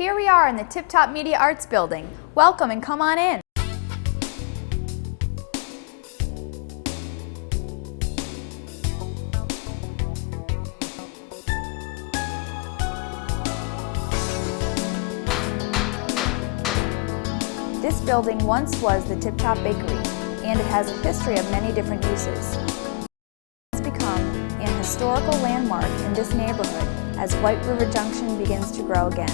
Here we are in the Tip Top Media Arts Building. Welcome and come on in. This building once was the Tip Top Bakery, and it has a history of many different uses. It has become an historical landmark in this neighborhood as White River Junction begins to grow again.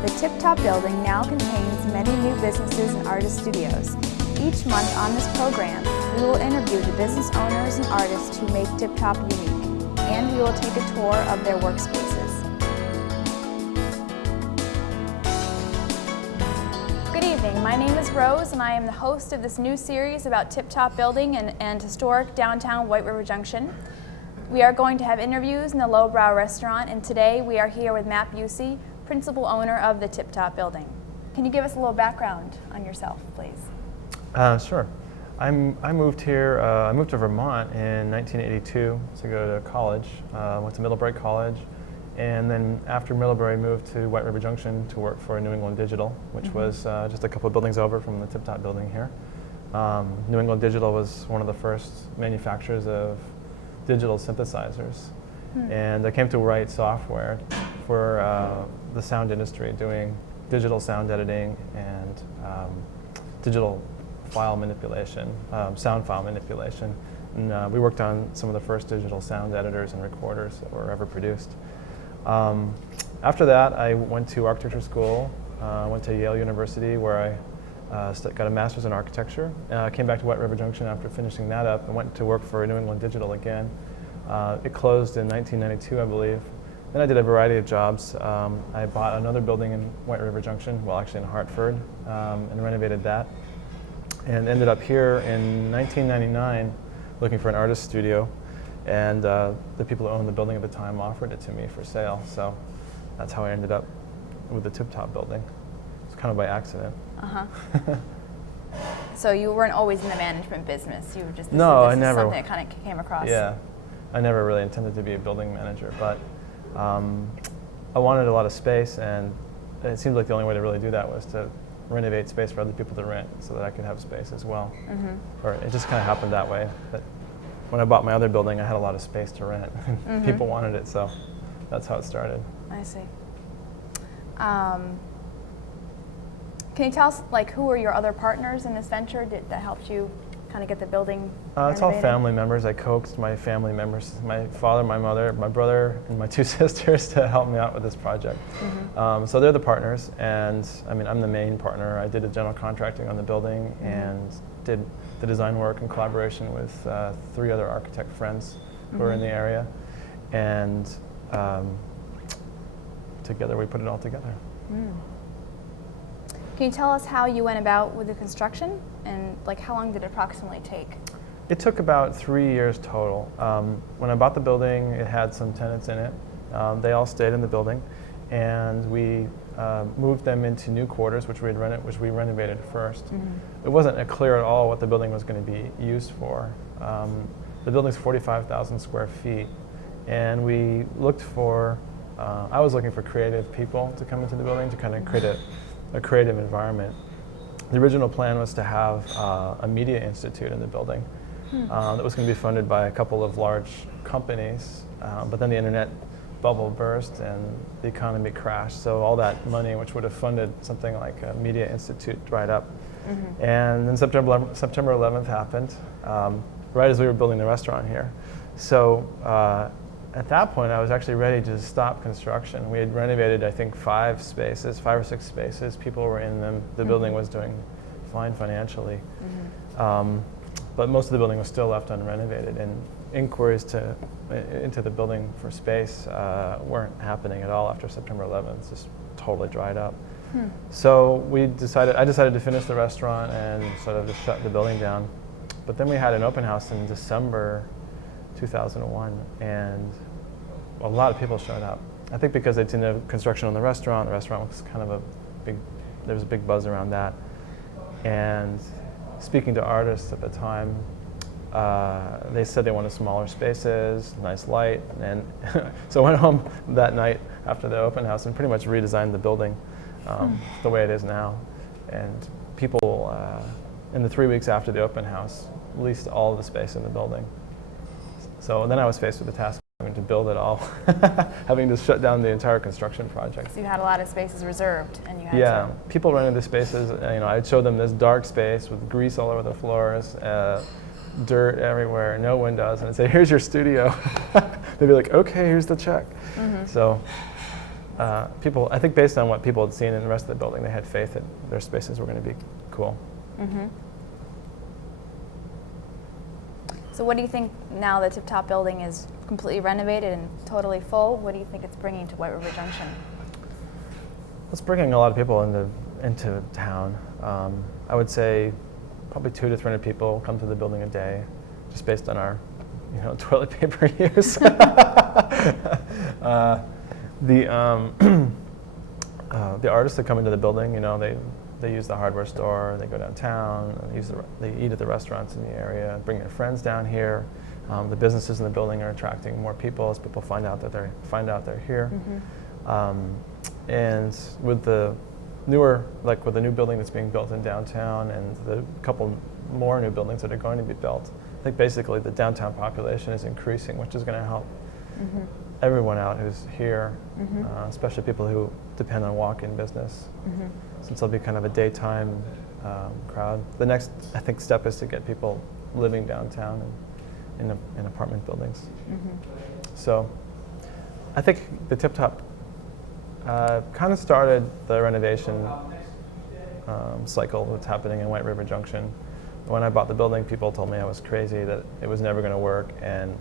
The Tip Top building now contains many new businesses and artist studios. Each month on this program, we will interview the business owners and artists who make Tip Top unique, and we will take a tour of their workspaces. Good evening, my name is Rose and I am the host of this new series about Tip Top building and historic downtown White River Junction. We are going to have interviews in the Lowbrow restaurant, and today we are here with Matt Bucy, principal owner of the Tip Top building. Can you give us a little background on yourself, please? Sure. I moved here, I moved to Vermont in 1982 to go to college. Went to Middlebury College, and then after Middlebury moved to White River Junction to work for New England Digital, which was just a couple of buildings over from the Tip Top building here. New England Digital was one of the first manufacturers of digital synthesizers. And I came to write software for the sound industry, doing digital sound editing and digital file manipulation, sound file manipulation. And we worked on some of the first digital sound editors and recorders that were ever produced. After that, I went to architecture school. I went to Yale University, where I got a master's in architecture. Came back to White River Junction after finishing that up and went to work for New England Digital again. It closed in 1992, I believe. Then I did a variety of jobs. I bought another building in White River Junction, well, actually in Hartford, and renovated that. And ended up here in 1999 looking for an artist studio. And the people who owned the building at the time offered it to me for sale. So that's how I ended up with the Tip Top building. It's kind of by accident. So you weren't always in the management business. You were just this I is never. Something that kind of came across. Yeah, I never really intended to be a building manager, but I wanted a lot of space, and it seemed like the only way to really do that was to renovate space for other people to rent, so that I could have space as well. Or it just kind of happened that way. But when I bought my other building, I had a lot of space to rent. People wanted it, so that's how it started. I see. Can you tell us, like, who were your other partners in this venture that helped you kind of get the building It's all renovated? family members. I coaxed my family members, my father, my mother, my brother, and my two sisters to help me out with this project. So they're the partners, and I mean, I'm the main partner. I did the general contracting on the building and did the design work in collaboration with 3 other architect friends who are in the area, and together we put it all together. Can you tell us how you went about with the construction, and like how long did it approximately take? It took about 3 years total. When I bought the building, it had some tenants in it. They all stayed in the building, and we moved them into new quarters, which we renovated first. It wasn't clear at all what the building was going to be used for. The building's 45,000 square feet, and we looked for. I was looking for creative people to come into the building to kind of create a creative environment. The original plan was to have a media institute in the building that was going to be funded by a couple of large companies, but then the internet bubble burst and the economy crashed, so all that money which would have funded something like a media institute dried up. And then September 11th happened, right as we were building the restaurant here. So at that point, I was actually ready to stop construction. We had renovated, I think, 5 or 6 spaces. People were in them. The building was doing fine financially. But most of the building was still left unrenovated, and inquiries into the building for space weren't happening at all after September 11th. It's just totally dried up. So I decided to finish the restaurant and sort of just shut the building down. But then we had an open house in December 2001, and a lot of people showed up. I think because they'd seen the construction on the restaurant was kind of there was a big buzz around that. And speaking to artists at the time, they said they wanted smaller spaces, nice light, and so I went home that night after the open house and pretty much redesigned the building the way it is now. And people, in the 3 weeks after the open house, leased all of the space in the building. So then I was faced with the task of having to build it all, having to shut down the entire construction project. So you had a lot of spaces reserved, and you had to. People rented the spaces. I'd show them this dark space with grease all over the floors, dirt everywhere, no windows, and I'd say, "Here's your studio." They'd be like, "Okay, here's the check." So people, I think, based on what people had seen in the rest of the building, they had faith that their spaces were going to be cool. So what do you think now the Tip Top building is completely renovated and totally full? What do you think it's bringing to White River Junction? It's bringing a lot of people into town. I would say probably 200 to 300 people come to the building a day, just based on our toilet paper use. The artists that come into the building, they use the hardware store, they go downtown, they eat at the restaurants in the area, bring their friends down here. The businesses in the building are attracting more people as people find out they're here. And with the with the new building that's being built in downtown and the couple more new buildings that are going to be built, I think basically the downtown population is increasing, which is going to help everyone out who's here, especially people who depend on walk-in business, since they'll be kind of a daytime crowd. The next, I think, step is to get people living downtown and in apartment buildings. So I think the Tip Top kind of started the renovation cycle that's happening in White River Junction. When I bought the building, people told me I was crazy, that it was never going to work, and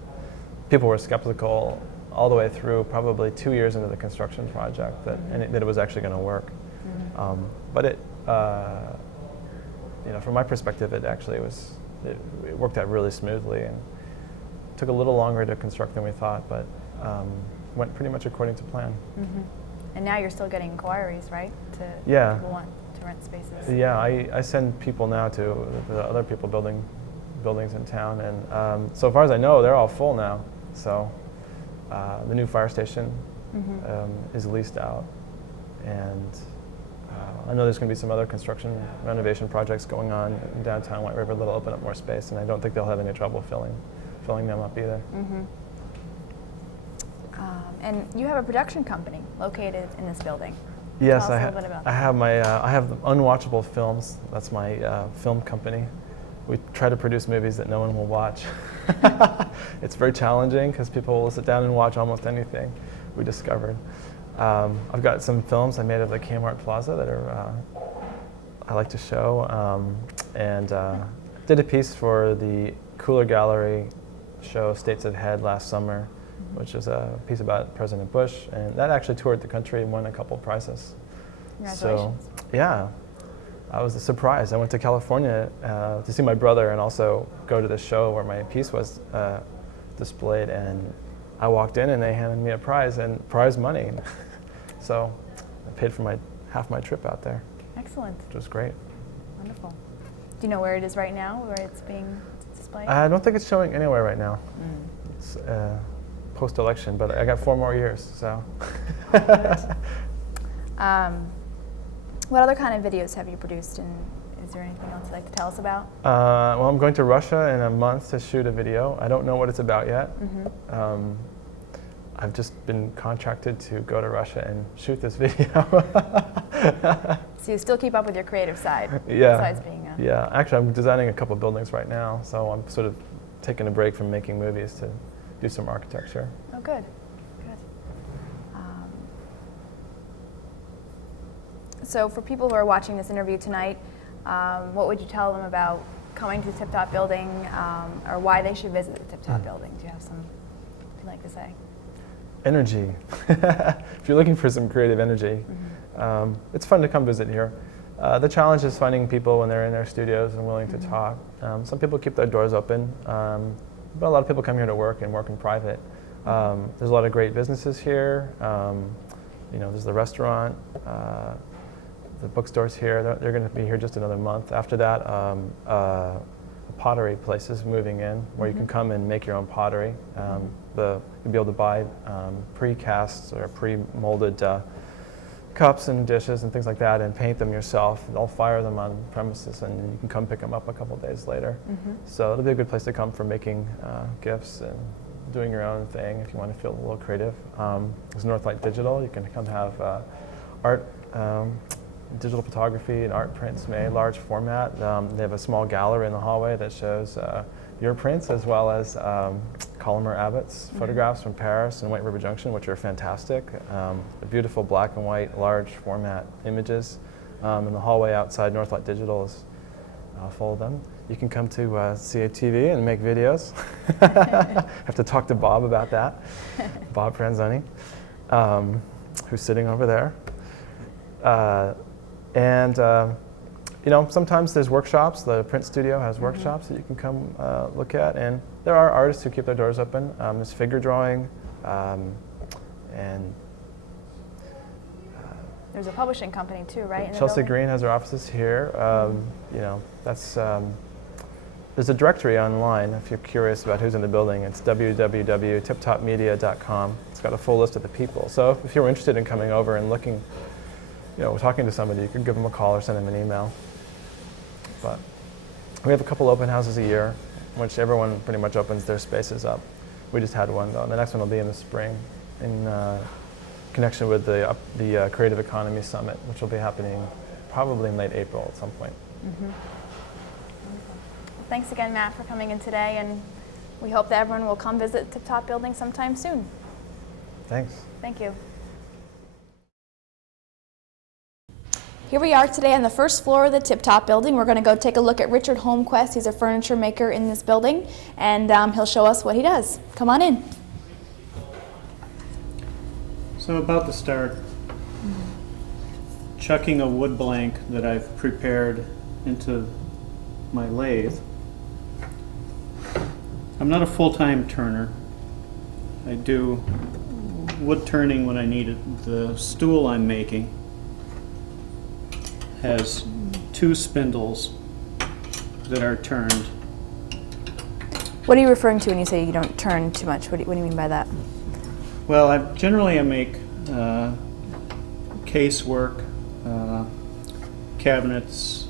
people were skeptical all the way through probably 2 years into the construction project that it was actually going to work. But it, from my perspective, it worked out really smoothly, and took a little longer to construct than we thought, but went pretty much according to plan. And now you're still getting inquiries, right? People want to rent spaces. Yeah, I send people now to the other people building buildings in town, and so far as I know, they're all full now. So the new fire station is leased out, and I know there's going to be some other construction renovation projects going on in downtown White River that'll open up more space, and I don't think they'll have any trouble filling them up either. And you have a production company located in this building. Yes, Tell us a little bit about that. I have Unwatchable Films. That's my film company. We try to produce movies that no one will watch. It's very challenging because people will sit down and watch almost anything, we discovered. I've got some films I made of the Kmart Plaza that are I like to show, and did a piece for the Cooler Gallery show States Ahead last summer, which is a piece about President Bush, and that actually toured the country and won a couple prizes. Congratulations. So, yeah, I was surprised. I went to California to see my brother and also go to the show where my piece was displayed, and I walked in and they handed me a prize and prize money. So I paid for half my trip out there. Excellent. Which was great. Wonderful. Do you know where it is right now, where it's being displayed? I don't think it's showing anywhere right now. It's post-election, but I got 4 more years, so. What other kind of videos have you produced, and is there anything else you'd like to tell us about? Well, I'm going to Russia in a month to shoot a video. I don't know what it's about yet. I've just been contracted to go to Russia and shoot this video. So you still keep up with your creative side, yeah. besides being a... Yeah, actually I'm designing a couple buildings right now, so I'm sort of taking a break from making movies to do some architecture. Oh, good, good. So for people who are watching this interview tonight, what would you tell them about coming to the Tip Top building, or why they should visit the Tip Top building? Do you have something you'd like to say? Energy. If you're looking for some creative energy, it's fun to come visit here. The challenge is finding people when they're in their studios and willing to talk. Some people keep their doors open, but a lot of people come here to work and work in private. There's a lot of great businesses here. There's the restaurant, the bookstores here. They're going to be here just another month. After that, a pottery places moving in where you can come and make your own pottery. You'll be able to buy pre-cast or pre-molded cups and dishes and things like that and paint them yourself. They'll fire them on premises and you can come pick them up a couple days later. So it'll be a good place to come for making gifts and doing your own thing if you want to feel a little creative. There's Northlight Digital. You can come have art, digital photography and art prints made, large format. They have a small gallery in the hallway that shows your prints as well as Colomer Abbott's photographs from Paris and White River Junction, which are fantastic. Beautiful black and white, large format images. And the hallway outside Northlight Digital is full of them. You can come to CATV and make videos. Have to talk to Bob about that, Bob Franzoni, who's sitting over there. You know, sometimes there's workshops. The print studio has workshops that you can come look at, and there are artists who keep their doors open. There's figure drawing, and there's a publishing company too, right? Chelsea Green has her offices here. You know, that's there's a directory online if you're curious about who's in the building. It's www.tiptopmedia.com. It's got a full list of the people. So if you're interested in coming over and looking, you know, talking to somebody, you can give them a call or send them an email. But we have a couple open houses a year, in which everyone pretty much opens their spaces up. We just had one though. The next one will be in the spring, in connection with the Creative Economy Summit, which will be happening probably in late April at some point. Well, thanks again, Matt, for coming in today, and we hope that everyone will come visit Tip Top Building sometime soon. Thanks. Thank you. Here we are today on the first floor of the Tip Top Building. We're going to go take a look at Richard Holmquist. He's a furniture maker in this building, and he'll show us what he does. Come on in. So about to start chucking a wood blank that I've prepared into my lathe. I'm not a full-time turner. I do wood turning when I need it. The stool I'm making has 2 spindles that are turned. What are you referring to when you say you don't turn too much? What do you mean by that? Well, I make casework, cabinets,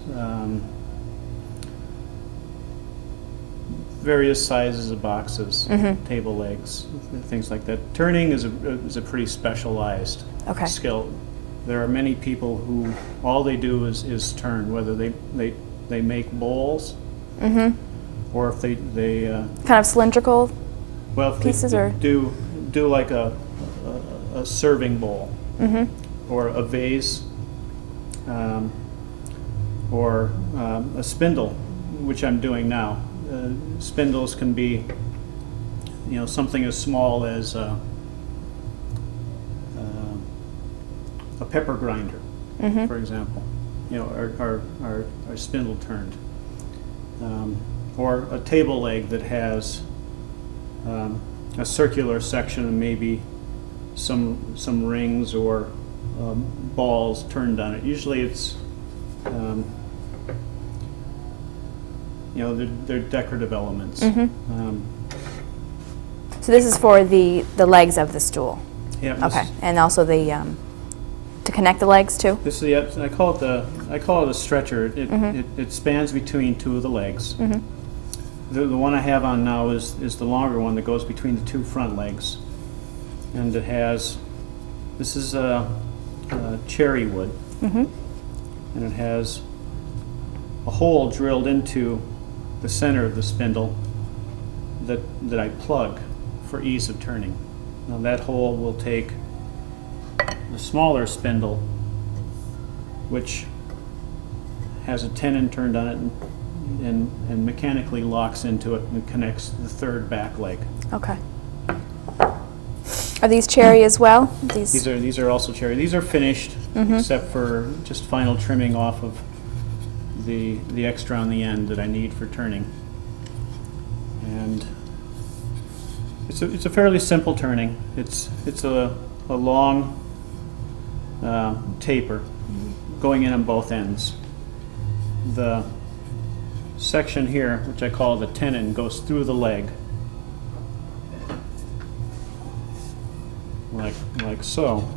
various sizes of boxes, table legs, things like that. Turning is a pretty specialized skill. There are many people who all they do is turn, whether they make bowls or if they kind of cylindrical pieces, they or do like a serving bowl or a vase or a spindle, which I'm doing now. Spindles can be, you know, something as small as a pepper grinder, for example, you know, are spindle turned, or a table leg that has a circular section and maybe some rings or balls turned on it. Usually it's you know, they're decorative elements. So this is for the legs of the stool. Yeah. Okay, and also the to connect the legs too. This is I call it a stretcher. It spans between 2 of the legs. The one I have on now is the longer one that goes between the 2 front legs, and it has, this is cherry wood, and it has a hole drilled into the center of the spindle that I plug for ease of turning. Now that hole will take the smaller spindle, which has a tenon turned on it and mechanically locks into it and connects the 3rd back leg. Okay. Are these cherry as well? These are also cherry. These are finished, except for just final trimming off of the extra on the end that I need for turning. And it's a fairly simple turning. It's a long taper going in on both ends. The section here, which I call the tenon, goes through the leg, like so.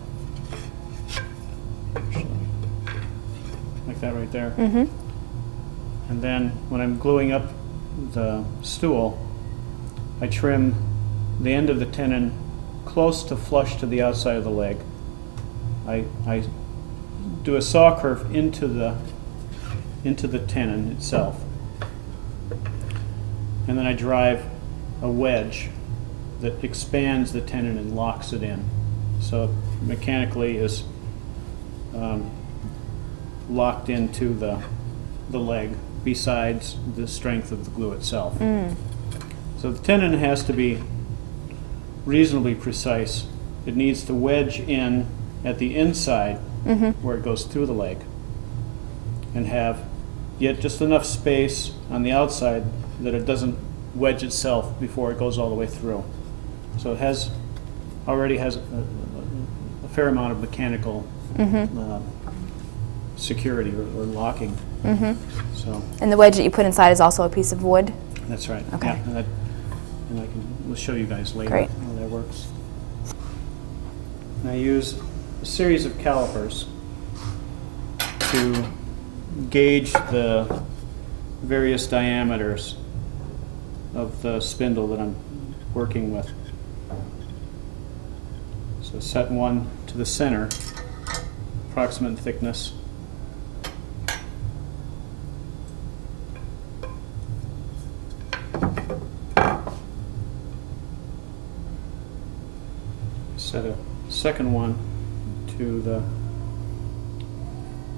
Like that right there. Mm-hmm. And then when I'm gluing up the stool, I trim the end of the tenon close to flush to the outside of the leg. I do a saw curve into the tenon itself, and then I drive a wedge that expands the tenon and locks it in, so it mechanically is locked into the leg besides the strength of the glue itself. So the tenon has to be reasonably precise. It needs to wedge in at the inside where it goes through the leg and have yet just enough space on the outside that it doesn't wedge itself before it goes all the way through. So it already has a fair amount of mechanical security or locking. So And the wedge that you put inside is also a piece of wood? that's right. Okay. Yeah, we'll show you guys later Great. how that works. And I use a series of calipers to gauge the various diameters of the spindle that I'm working with. So set one to the center, approximate thickness. Set a second one to the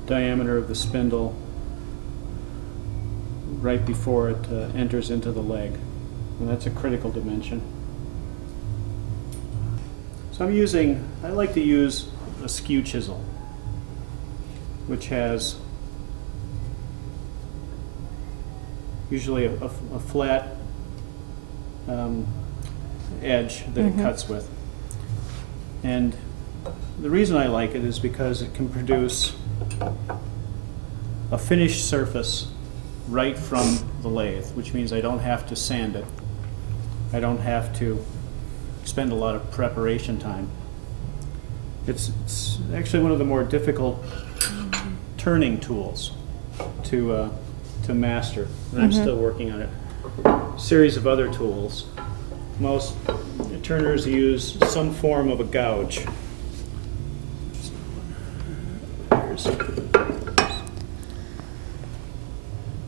diameter of the spindle right before it enters into the leg, and that's a critical dimension. So I like to use a skew chisel, which has usually a flat edge that it cuts with. And the reason I like it is because it can produce a finished surface right from the lathe, which means I don't have to sand it. I don't have to spend a lot of preparation time. It's actually one of the more difficult turning tools to master, and I'm still working on it. A series of other tools. Most turners use some form of a gouge.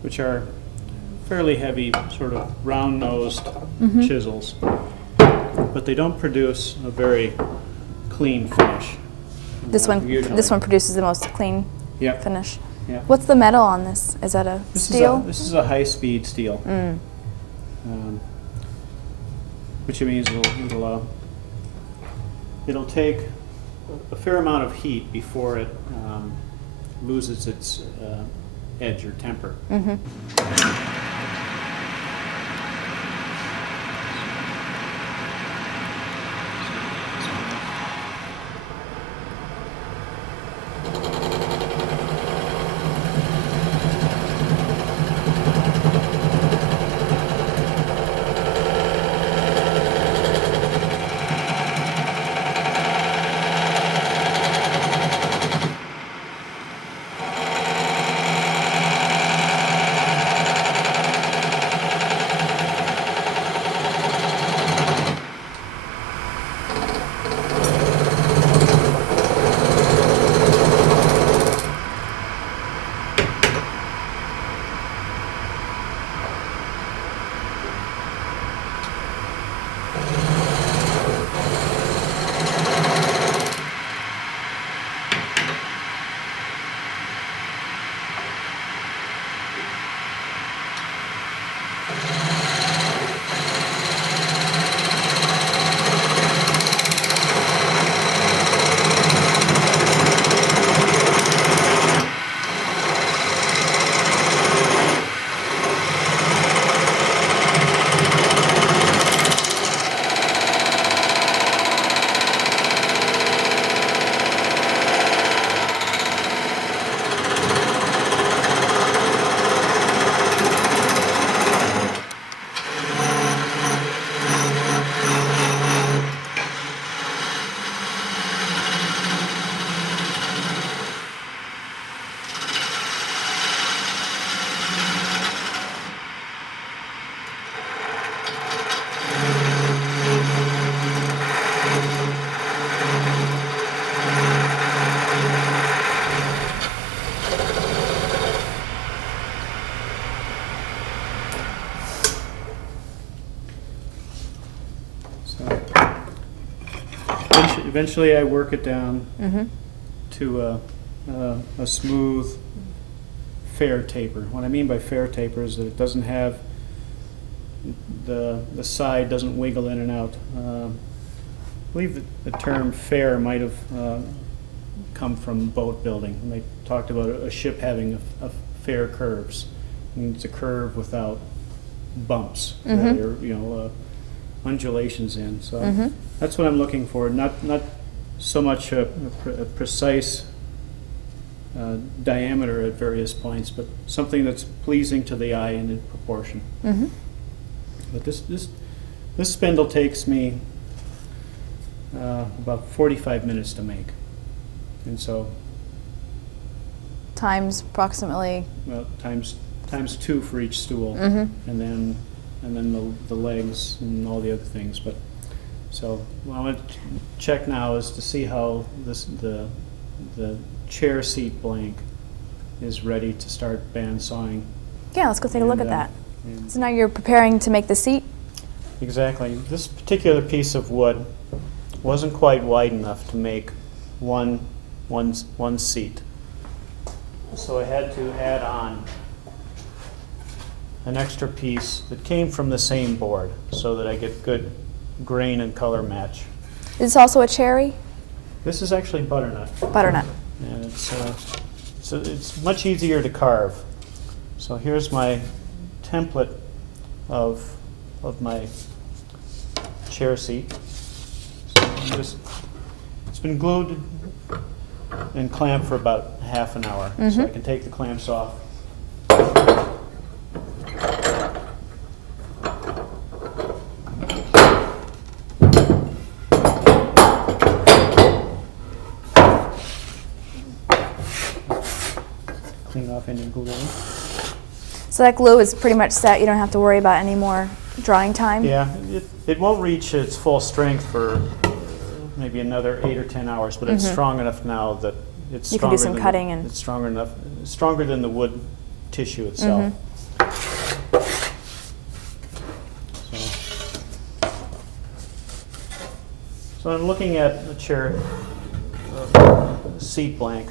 Which are fairly heavy, sort of round-nosed chisels, but they don't produce a very clean finish. This one produces the most clean Yep. finish. Yep. What's the metal on this? Is that a steel? This is a high-speed steel, which means it'll take a fair amount of heat before it loses its edge or temper. So eventually I work it down to a smooth, fair taper. What I mean by fair taper is that it doesn't have the side doesn't wiggle in and out. I believe that the term fair might have come from boat building. And they talked about a ship having a fair curves. And it's a curve without bumps, rather, undulations in. So that's what I'm looking for. Not so much a precise diameter at various points, but something that's pleasing to the eye and in proportion. But this spindle takes me about 45 minutes to make, and so Times approximately. well times 2 for each stool, and then the legs and all the other things. But so what I want to check now is to see how the chair seat blank is ready to start band sawing. Yeah, let's go take a look at And, that. and So now you're preparing to make the seat? Exactly. This particular piece of wood wasn't quite wide enough to make one seat. So I had to add on an extra piece that came from the same board so that I get good grain and color match. Is this also a cherry? This is actually butternut, Butternut. and it's much easier to carve. So here's my template of my chair seat. So it's been glued and clamped for about half an hour, so I can take the clamps off. Clean off any glue. So that glue is pretty much set. You don't have to worry about any more drying time? Yeah, it won't reach its full strength for maybe another 8 or 10 hours, but it's strong enough now that it's You can do some than cutting and- it's stronger than the wood tissue itself. So I'm looking at the chair seat blank.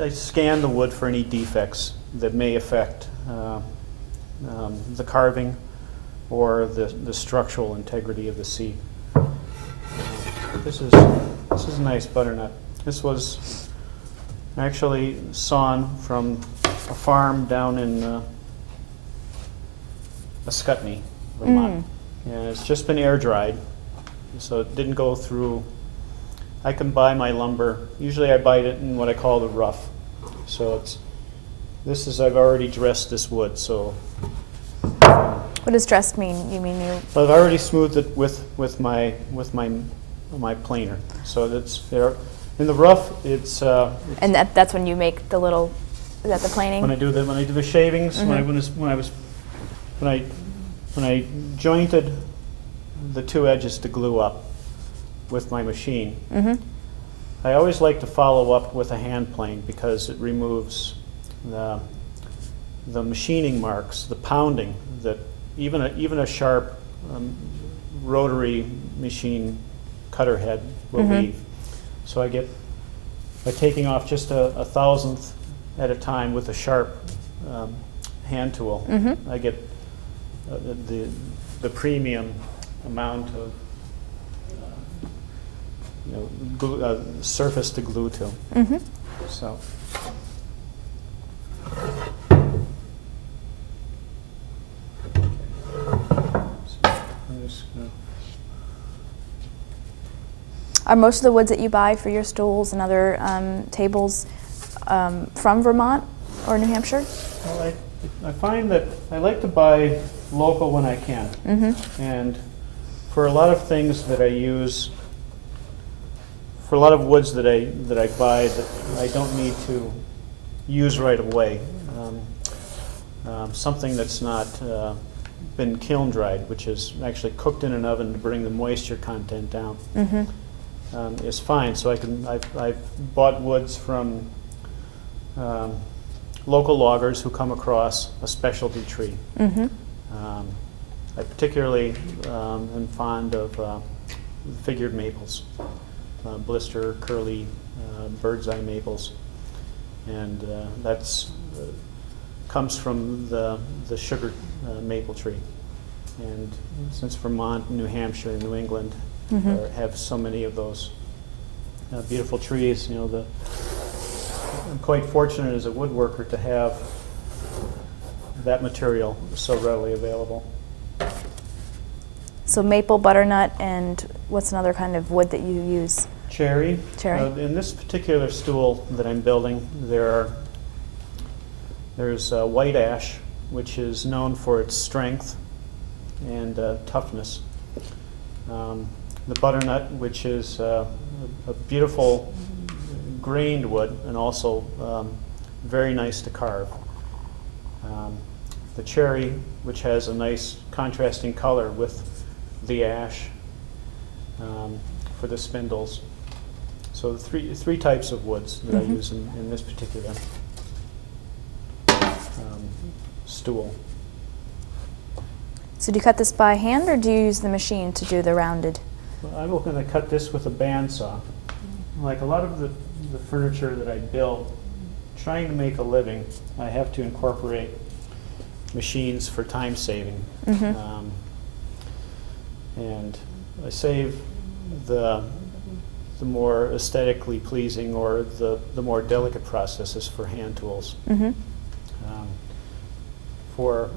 I scan the wood for any defects that may affect the carving or the structural integrity of the seat. This is a nice butternut. This was actually sawn from a farm down in Ascutney, Vermont. And it's just been air dried, so it didn't go through. I can buy my lumber. Usually I buy it in what I call the rough. So I've already dressed this wood, so. What does dressed mean? You mean you? I've already smoothed it with my planer. So that's there. In the rough, it's. And that's when you make the little. Is that the planing? When I do the shavings, when I jointed the two edges to glue up with my machine, I always like to follow up with a hand plane because it removes the machining marks, the pounding that even a sharp rotary machine cutter head will leave. So I get, by taking off just a thousandth at a time with a sharp hand tool, I get the premium amount of surface to glue to. So. Are most of the woods that you buy for your stools and other tables from Vermont or New Hampshire? Well, I find that I like to buy local when I can. And for a lot of things that I use, for a lot of woods that I buy that I don't need to use right away, something that's not been kiln dried, which is actually cooked in an oven to bring the moisture content down, is fine. So I've bought woods from local loggers who come across a specialty tree. I particularly am fond of figured maples, blister, curly, bird's eye maples, and that's comes from the sugar maple tree. And since Vermont, New Hampshire, and New England have so many of those beautiful trees, you know, I'm quite fortunate as a woodworker to have that material so readily available. So maple, butternut, and what's another kind of wood that you use? Cherry. Cherry. In this particular stool that I'm building, there's white ash, which is known for its strength and toughness. The butternut, which is a beautiful grained wood and also very nice to carve. The cherry, which has a nice contrasting color with the ash for the spindles. So the three types of woods that I use in this particular stool. So do you cut this by hand, or do you use the machine to do the rounded? Well, I'm going to cut this with a bandsaw. Like a lot of the furniture that I build, trying to make a living, I have to incorporate machines for time saving. And I save the more aesthetically pleasing or the more delicate processes for hand tools. For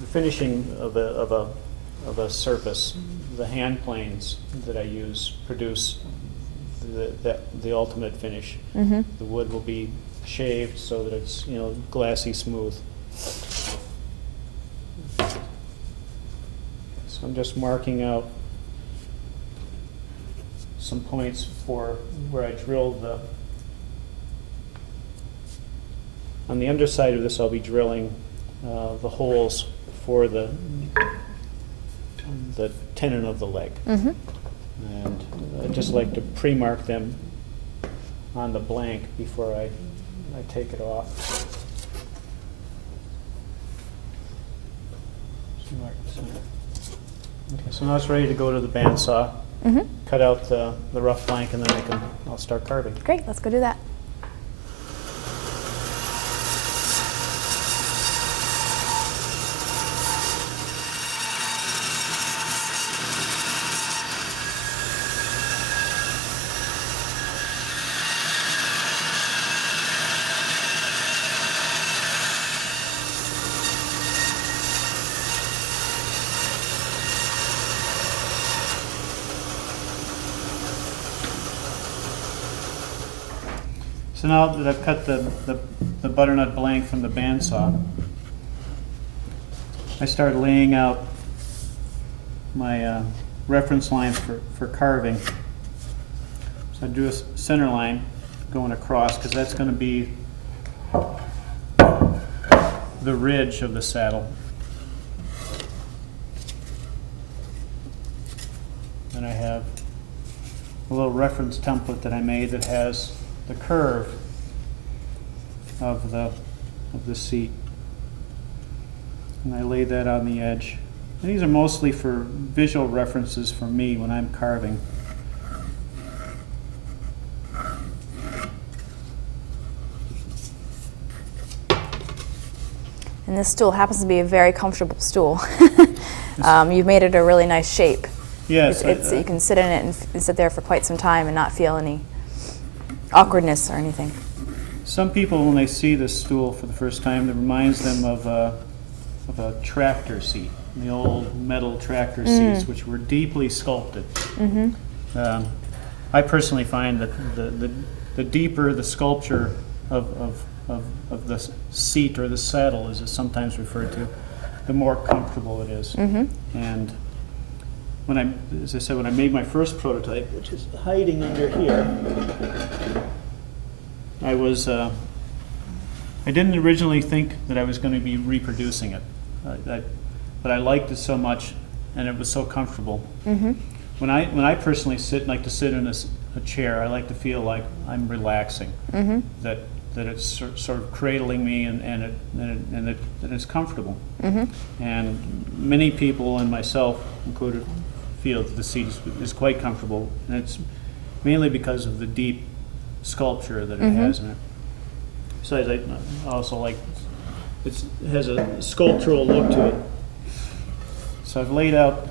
the finishing of a surface, the hand planes that I use produce the ultimate finish. The wood will be shaved so that it's, you know, glassy smooth. So I'm just marking out some points for where I drilled on the underside of this. I'll be drilling the holes for the tenon of the leg. And I just like to pre-mark them on the blank before I take it off. Okay, so now it's ready to go to the bandsaw. Cut out the rough blank, and then I'll start carving. Great, let's go do that. So now that I've cut the butternut blank from the bandsaw, I start laying out my reference lines for carving. So I do a center line going across, because that's going to be the ridge of the saddle. And I have a little reference template that I made that has the curve of the seat, and I lay that on the edge. And these are mostly for visual references for me when I'm carving. And this stool happens to be a very comfortable stool. You've made it a really nice shape. Yes, you can sit in it and sit there for quite some time and not feel any awkwardness or anything. Some people, when they see this stool for the first time, it reminds them of a tractor seat, the old metal tractor seats, which were deeply sculpted. I personally find that the deeper the sculpture of the seat or the saddle, as it's sometimes referred to, the more comfortable it is. And as I said, when I made my first prototype, which is hiding under here, I didn't originally think that I was going to be reproducing it, but I liked it so much, and it was so comfortable. When I personally like to sit in a chair, I like to feel like I'm relaxing, that it's sort of cradling me, and that it's comfortable. And many people, and myself included, feel that the seat is quite comfortable, and it's mainly because of the deep sculpture that it has in it. Besides, I also like it has a sculptural look to it. So I've laid out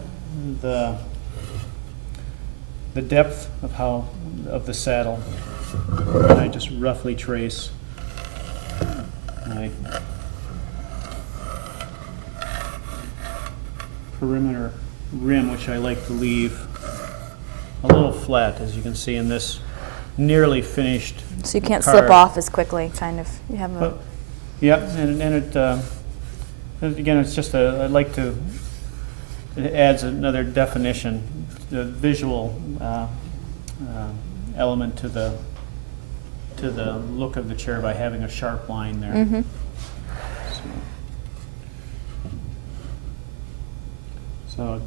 the depth of the saddle, and I just roughly trace my perimeter rim, which I like to leave a little flat, as you can see in this nearly finished So you can't card. slip off as quickly, kind of. You have a, Yep, and it again, it's just I like to. It adds another definition, the visual element to the look of the chair by having a sharp line there. So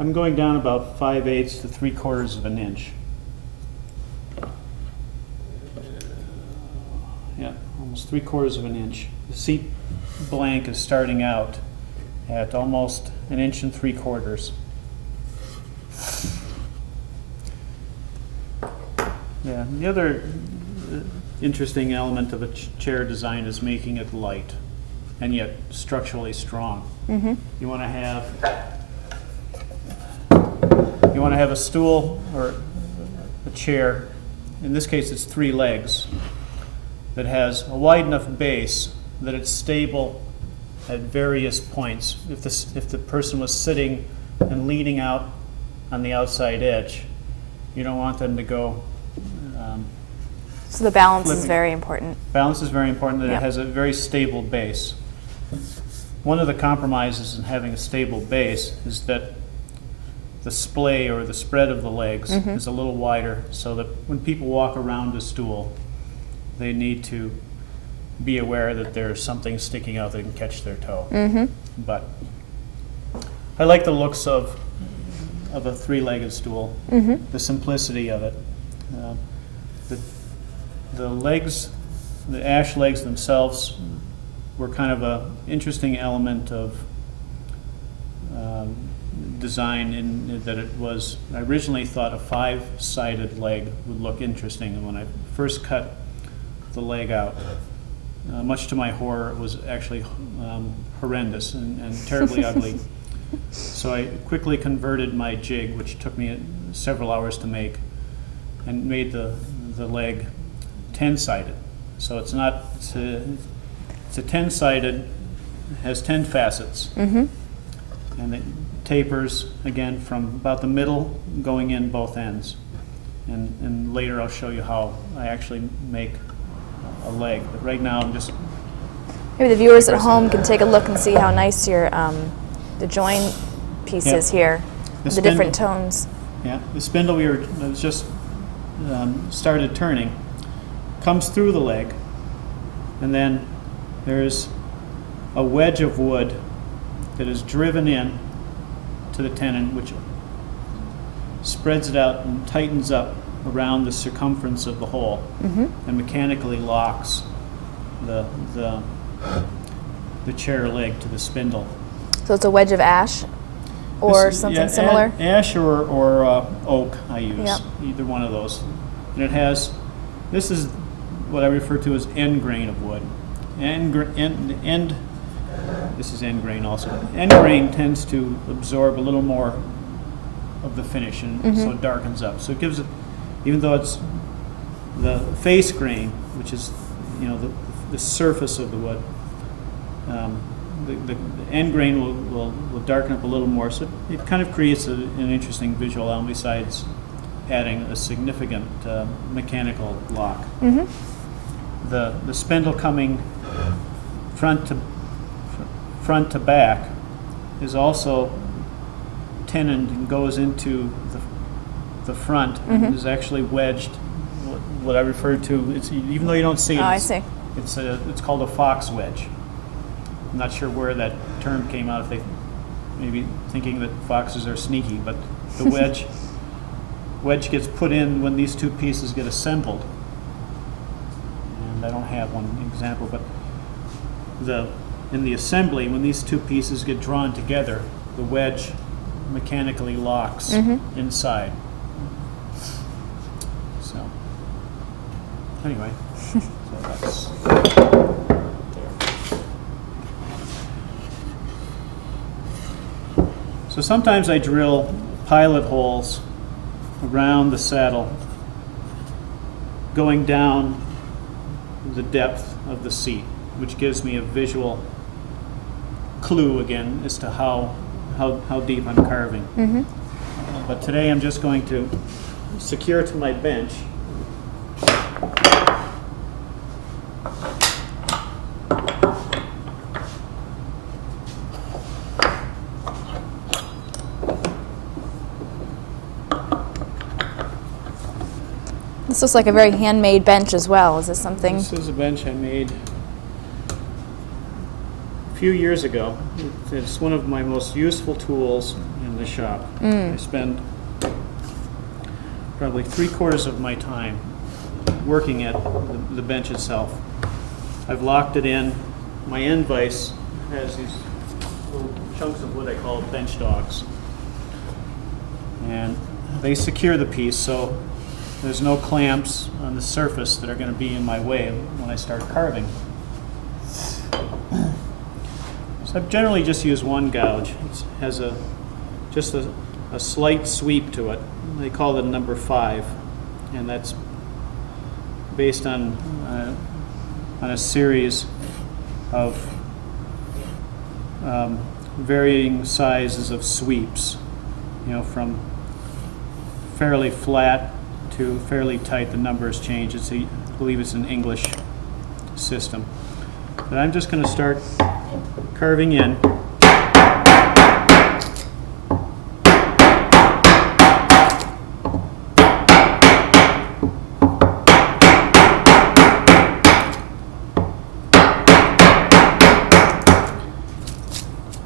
I'm going down about 5/8 to 3/4 of an inch. Yeah, almost 3/4 of an inch. The seat blank is starting out at almost 1 3/4 inches. Yeah, and the other interesting element of a chair design is making it light and yet structurally strong. You want to have a stool or a chair, in this case it's 3 legs, that has a wide enough base that it's stable at various points. If the person was sitting and leaning out on the outside edge, you don't want them to go. so the balance is flipping. very important. Balance is very important, that Yep. it has a very stable base. One of the compromises in having a stable base is that the splay or the spread of the legs is a little wider, so that when people walk around the stool, they need to be aware that there's something sticking out that can catch their toe. But I like the looks of a 3-legged stool, the simplicity of it. The legs, the ash legs themselves, were kind of a interesting element of design in that it was. I originally thought a 5-sided leg would look interesting, and when I first cut the leg out, much to my horror, it was actually horrendous and terribly ugly. So I quickly converted my jig, which took me several hours to make, and made the leg 10-sided. So it's a 10-sided, has 10 facets, and it tapers again from about the middle, going in both ends. And later I'll show you how I actually make a leg. But right now I'm just. Maybe the viewers at home can take a look and see how nice your the join piece is here, the different tones. Yeah, the spindle we was just started turning comes through the leg, and then there's a wedge of wood that is driven in to the tenon, which spreads it out and tightens up around the circumference of the hole, and mechanically locks the chair leg to the spindle. So it's a wedge of ash or something similar? Ash or oak I use, Yep. either one of those. And it has, this is what I refer to as end grain of wood. This is end grain also. End grain tends to absorb a little more of the finish, and so it darkens up. So it gives it, even though it's the face grain, which is the surface of the wood, the end grain will darken up a little more. So it kind of creates an interesting visual element besides adding a significant mechanical lock. The spindle coming front to back is also tenoned and goes into the front and is actually wedged. What I refer to, it's, even though you don't see it, I see. It's called a fox wedge. I'm not sure where that term came out, if they maybe thinking that foxes are sneaky, but the wedge gets put in when these two pieces get assembled. And I don't have one example, but in the assembly, when these two pieces get drawn together, the wedge mechanically locks inside. So anyway, so that's there. So sometimes I drill pilot holes around the saddle, going down the depth of the seat, which gives me a visual clue again as to how deep I'm carving. But today I'm just going to secure to my bench. This looks like a very handmade bench as well. Is this something? This is a bench I made a few years ago. It's one of my most useful tools in the shop. I spend probably 3/4 of my time working at the bench itself. I've locked it in. My end vise has these little chunks of wood I call bench dogs. And they secure the piece so there's no clamps on the surface that are going to be in my way when I start carving. So I've generally just used one gouge. It has just a slight sweep to it. They call it number 5, and that's based on a series of varying sizes of sweeps, from fairly flat to fairly tight. The numbers change. I believe it's an English system. But I'm just going to start carving in.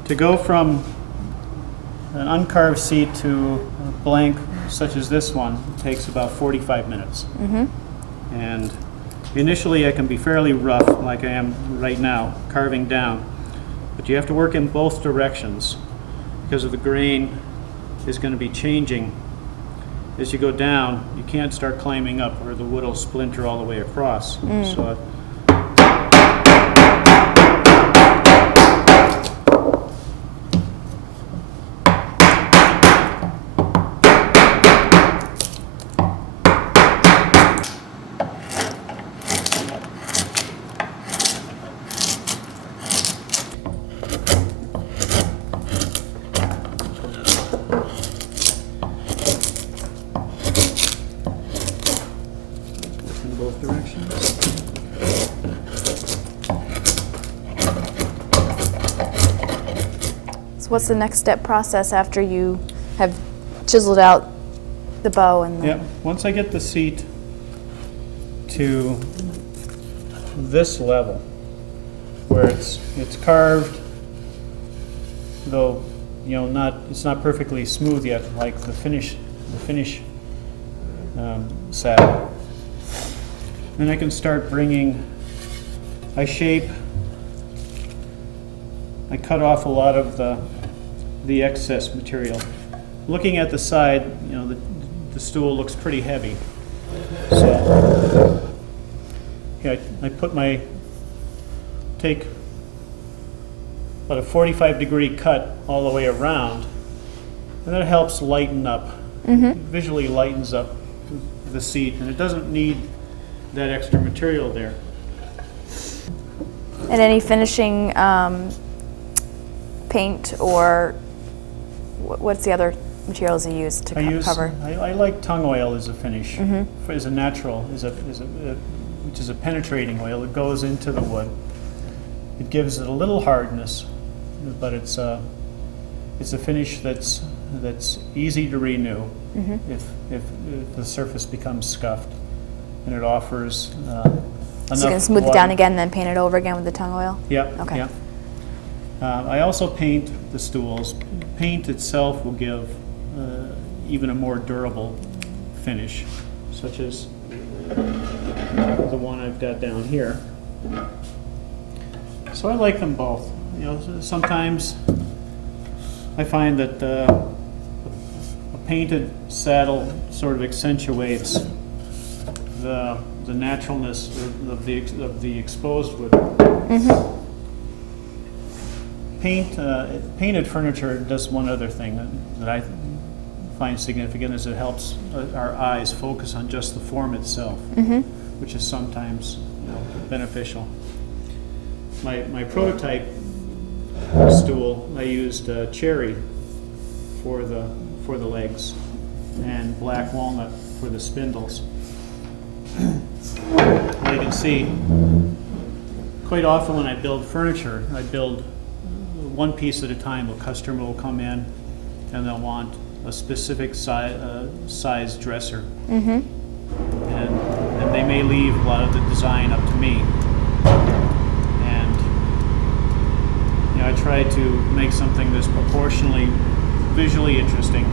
To go from an uncarved seat to a blank such as this one takes about 45 minutes. And initially I can be fairly rough, like I am right now, carving down. But you have to work in both directions because of the grain is going to be changing. As you go down, you can't start climbing up or the wood will splinter all the way across. So in both directions. So what's the next step process after you have chiseled out the bow and the... Yeah, once I get the seat to this level, where it's carved, though it's not perfectly smooth yet, like the finish saddle. Then I can start bringing. I cut off a lot of the excess material. Looking at the side, the stool looks pretty heavy. So yeah, I take about a 45-degree cut all the way around, and that helps lighten up, visually lightens up the seat, and it doesn't need that extra material there. And any finishing paint or what's the other materials you use to cover? I like tung oil as a finish, as a natural, which is a penetrating oil. It goes into the wood. It gives it a little hardness, but it's a finish that's easy to renew if the surface becomes scuffed, and it offers enough. So you can smooth it down again, and then paint it over again with the tung oil. Yeah. Okay. Yeah. I also paint the stools. Paint itself will give even a more durable finish, such as the one I've got down here. So I like them both. Sometimes I find that painted saddle sort of accentuates the naturalness of the exposed wood. Painted furniture does one other thing that I find significant, is it helps our eyes focus on just the form itself, which is sometimes beneficial. My prototype stool, I used cherry for the legs and black walnut for the spindles. As you can see, quite often when I build furniture, I build one piece at a time. A customer will come in and they'll want a specific size dresser, and they may leave a lot of the design up to me. And I try to make something that's proportionally visually interesting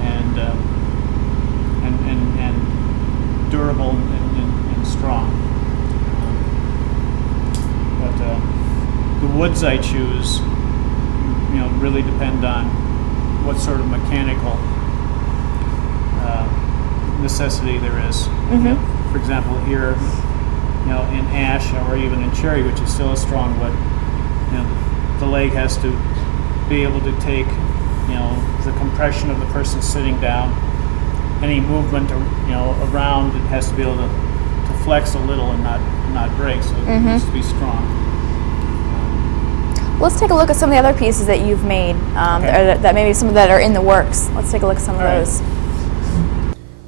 and durable and strong. But the woods I choose, really depend on what sort of mechanical necessity there is. For example, here, in ash or even in cherry, which is still a strong wood, the leg has to be able to take, the compression of the person sitting down. Any movement, around, it has to be able to flex a little and not break. So it needs to be strong. Let's take a look at some of the other pieces that you've made, or that maybe some that are in the works. Let's take a look at some of those.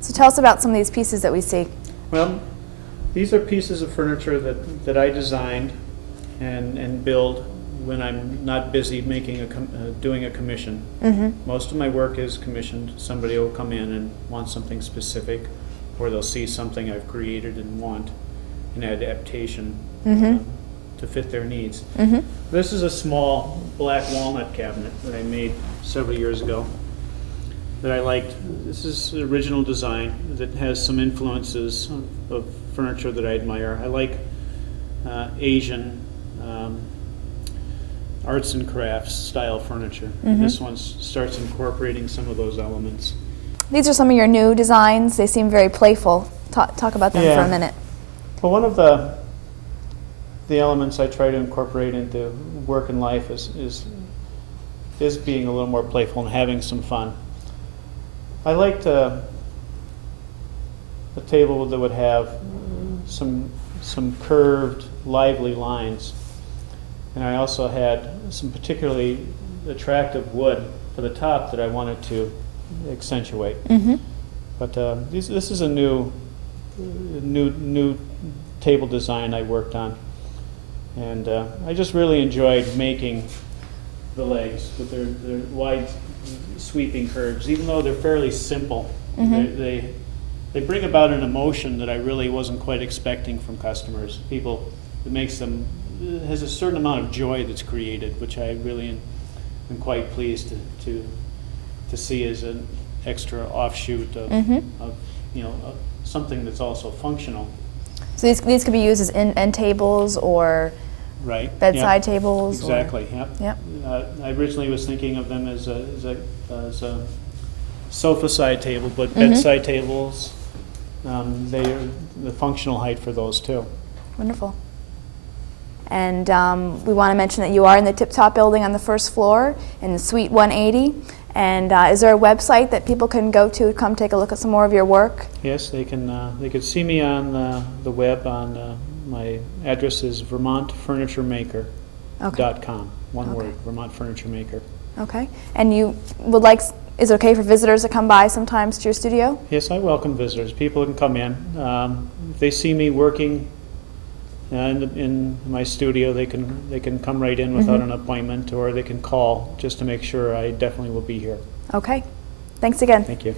So tell us about some of these pieces that we see. Well, these are pieces of furniture that I designed and build when I'm not busy doing a commission. Most of my work is commissioned. Somebody will come in and want something specific, or they'll see something I've created and want an adaptation to fit their needs. This is a small black walnut cabinet that I made several years ago that I liked. This is the original design that has some influences of furniture that I admire. I like Asian arts and crafts style furniture. This one starts incorporating some of those elements. These are some of your new designs. They seem very playful. Talk about them for a minute. Well, one of the elements I try to incorporate into work and life is being a little more playful and having some fun. I liked a table that would have some curved, lively lines, and I also had some particularly attractive wood for the top that I wanted to accentuate. But this is a new table design I worked on. And I just really enjoyed making the legs with their wide sweeping curves. Even though they're fairly simple, they bring about an emotion that I really wasn't quite expecting from customers. It has a certain amount of joy that's created, which I really am quite pleased to see as an extra offshoot of something that's also functional. So these could be used as end tables or bedside tables. Exactly. Yep. I originally was thinking of them as a sofa side table, but bedside tables, they are the functional height for those too. Wonderful. And we want to mention that you are in the Tip Top building on the first floor in Suite 180. And is there a website that people can go to come take a look at some more of your work? Yes, they can. They could see me on the web. On my address is VermontFurnitureMaker.com. One word, Vermont Furniture Maker. Okay. And you would like? Is it okay for visitors to come by sometimes to your studio? Yes, I welcome visitors. People can come in. If they see me working in my studio, they can come right in without an appointment, or they can call just to make sure I definitely will be here. Okay. Thanks again. Thank you.